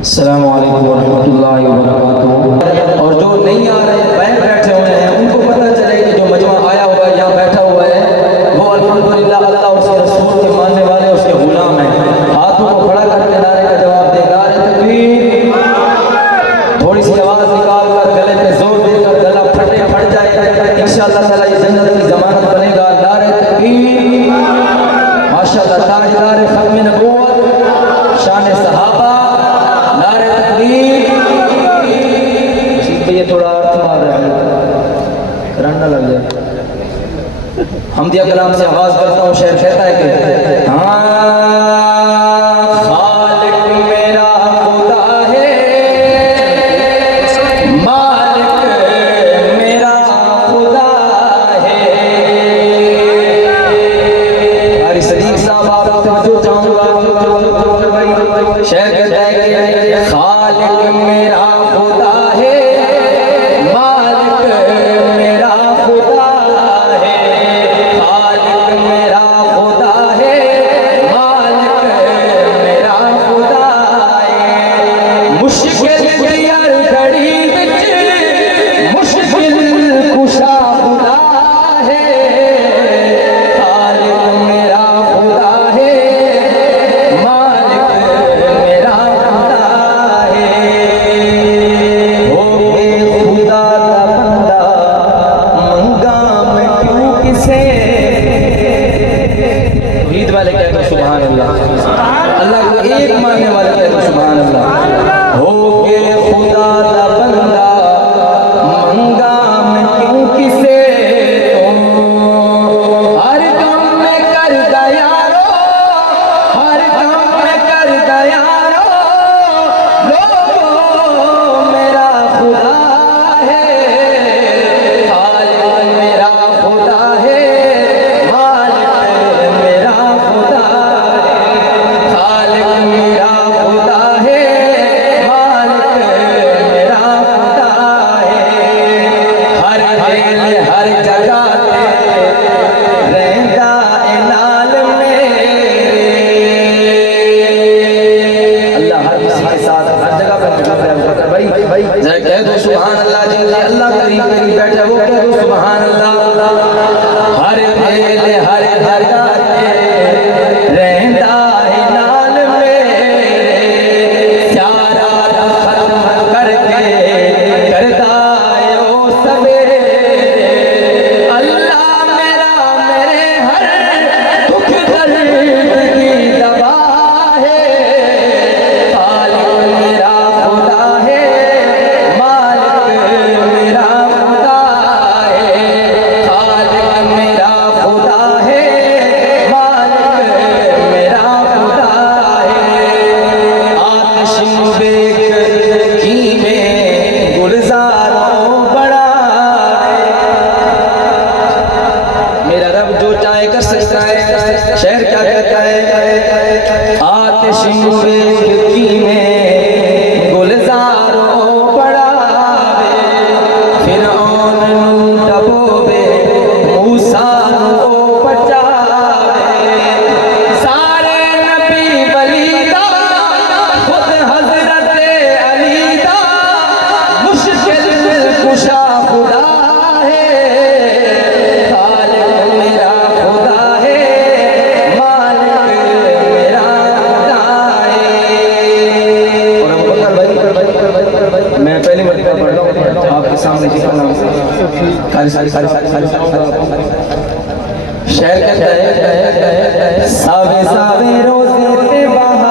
अस्सलामु अलैकुम वरहमतुल्लाहि वबरकातुहू। और जो नहीं आ रहे बैठ बैठे हुए हैं उनको पता चले कि जो मजमा आया हुआ है यहाँ बैठा हुआ है वो अल्हम्दुलिल्लाह अल्लाह और उसके रसूल के मानने वाले उसके गुलाम हैं। हाथों को खड़ा करके नारे का जवाब दे नारे तकबीर। थोड़ी सी आवाज़ निकाल कर गले पे जोर देकर गला फट जाए इंशाअल्लाह ताला ये जन्नत की जमानत बनेगा। नारे तकबीर। माशाअल्लाह ताजदार खत्म नबूवत शान सहाबा नारे तकबीर। ये थोड़ा अर्थ मार रहा है करंट ना लग जाए। हमदिया कलाम से आवाज करता हूँ। शेर कहता है कि हाँ खालिक मेरा खुदा है, मालिक मेरा खुदा है। हमारी सदीक साहब आप तवज्जो चाहूंगा। शेर कहता है कि खालिक मेरा खुदा है, मालिक मेरा खुदा है। खालिक मेरा खुदा है, मालिक मेरा खुदा है। मुश्किल की हर घड़ी विच मुश्किल कुशा खुदा है। खालिक मेरा खुदा है, मालिक मेरा खुदा है। हो के खुदा का बंदा मंगा मैं क्यों किसे। तौहीद वाले कहते हैं सुभान अल्लाह। अल्लाह को एक मानने वाले कहते हैं सुभान अल्लाह। हो के खुदा का बंदा मंगा मैं क्यों किसे। हर काम में कर दयारो, हर काम में कर दयारो। लोगों मेरा खुदा है, खालिक मेरा खुदा है, मालिक मेरा खुदा है। खालिक मेरा खुदा है, मालिक मेरा खुदा है। हर हेल हर जगह पे रहता है नाल मेरे। अल्लाह हर किसी के साथ हर जगह पे मौजूद है। भाई जरा कह दो सुभान अल्लाह। जिनके अल्लाह करीब करीब बैठे वो कह दो सुभान अल्लाह। हर हेल हर जगह पे रहता है नाल मेरे। सारा खत्म करके करता है ओ सवेरे। अल्लाह मेरा मेरे हर दुख दर्द की दवा है। खालिक मेरा खुदा है, मालिक मेरा खुदा है। खालिक मेरा खुदा है, मालिक मेरा खुदा है। आतिश बेक की में गुलजारों बड़ा है। मेरा रब जो चाहे कर सकता है। शेर क्या कहता है। आतिश बेक की में गुलजारों बड़ा है। फिरौन नू डबोबे मूसा नू बचावे। सारे नबी वलीदा खुद हजरत अलीदा मुश्किल कुशा खुदा है। खालिक मेरा खुदा है, मालिक मेरा खुदा है। और अबू बकर भाई मैं पहली मरतबा पढ़ रहा हूँ आपके सामने जिक्र नाम से। शेर कहता है सावे सावे रोजे पे बहार